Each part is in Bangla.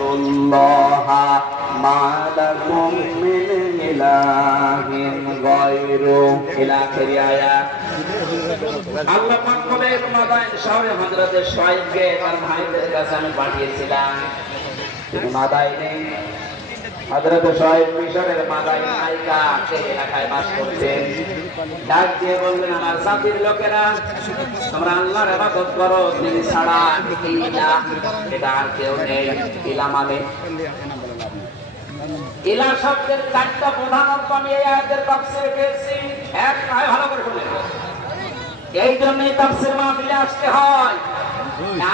ওয়াজকুরুল্লাহা মা লাকুম মিন ইলাহিন গায়রু ইলা আখির আয়াত। আল্লাহ পাক বলেন মাদাইন শহরে হযরত শুআয়বকে তার ভাইদের কাছে আমি পাঠিয়েছিলাম। তিনি মাদাইনে হযরত শুআয়ব মিশরের মাদাইন আইকা সেই এলাকায় বাস করতেন। ডাক দিয়ে বললেন, আমার জাতির লোকেরা, তোমরা আল্লাহর ইবাদত করো, তিনি ছাড়া ইলাহ এটা আর কেউ নেই। ইলাহ মানে ইলাহ শব্দের চারটা প্রধান অর্থ আমি এই আয়াতের তাফসীরে পেয়েছি। এক নয়, ভালো করে শুনুন। এই জন্যই তাফসীর মাহফিলে আসতে হয়।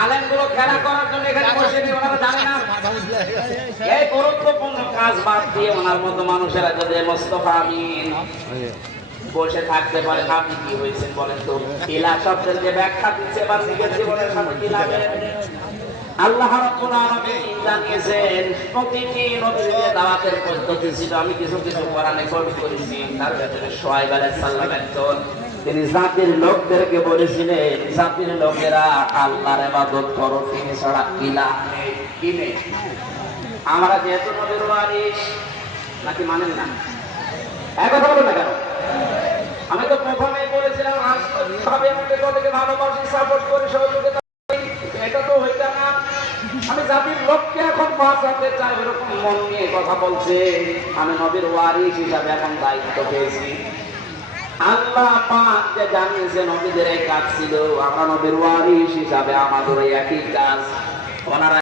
আলেমগুলো খেলা করার জন্য এখানে বসে নেই, ওনারা জানে না। এই গুরুত্বপূর্ণ কাজ বাদ দিয়ে ওনার মতো মানুষেরা যদি মোস্তফা আমিন বসে থাকতে পারে, আপনি কি হয়েছেন বলেন তো? ইলাহ শব্দের যে ব্যাখ্যা দিচ্ছে বা নিজের জীবনের সাথে কি লাগে? আল্লাহ রাব্বুল আলামিন জানিয়েছেন প্রতিটি নবীর দাওয়াতের পদ্ধতি ছিল। আমি কিছু কিছু কোরআনে কোট করেছি। তার ভিতরে শুআয়ব আলাইহিস সালাম একজন, তিনি জাতির লোকদেরকে বলেছিলেন, জাতির লোকেরা আল্লাহর ইবাদত করো, তিনি ছাড়া ইলাহ নেই। কি নেই? আমরা যেহেতু নবীর ওয়ারিস, নাকি মানেন না? এক কথা বলেন না কেন? আমি তো প্রথমেই বলেছিলাম রাজনৈতিকভাবে আমাদের দলকে ভালোবাসি, সাপোর্ট করি, সহযোগিতা করি, এটা তো হইতা না। আমি জাতির লোককে এখন বাঁচাতে চাই, এরকম মন নিয়ে কথা বলছে। আমি নবীর ওয়ারিস হিসাবে এখন দায়িত্ব পেয়েছি। আল্লাহ পাক যে জানিয়েছে নবীদের এই কাজ ছিল, আমরা নবীর ওয়ারিস হিসাবে আমাদের এই একই কাজ। ওনারা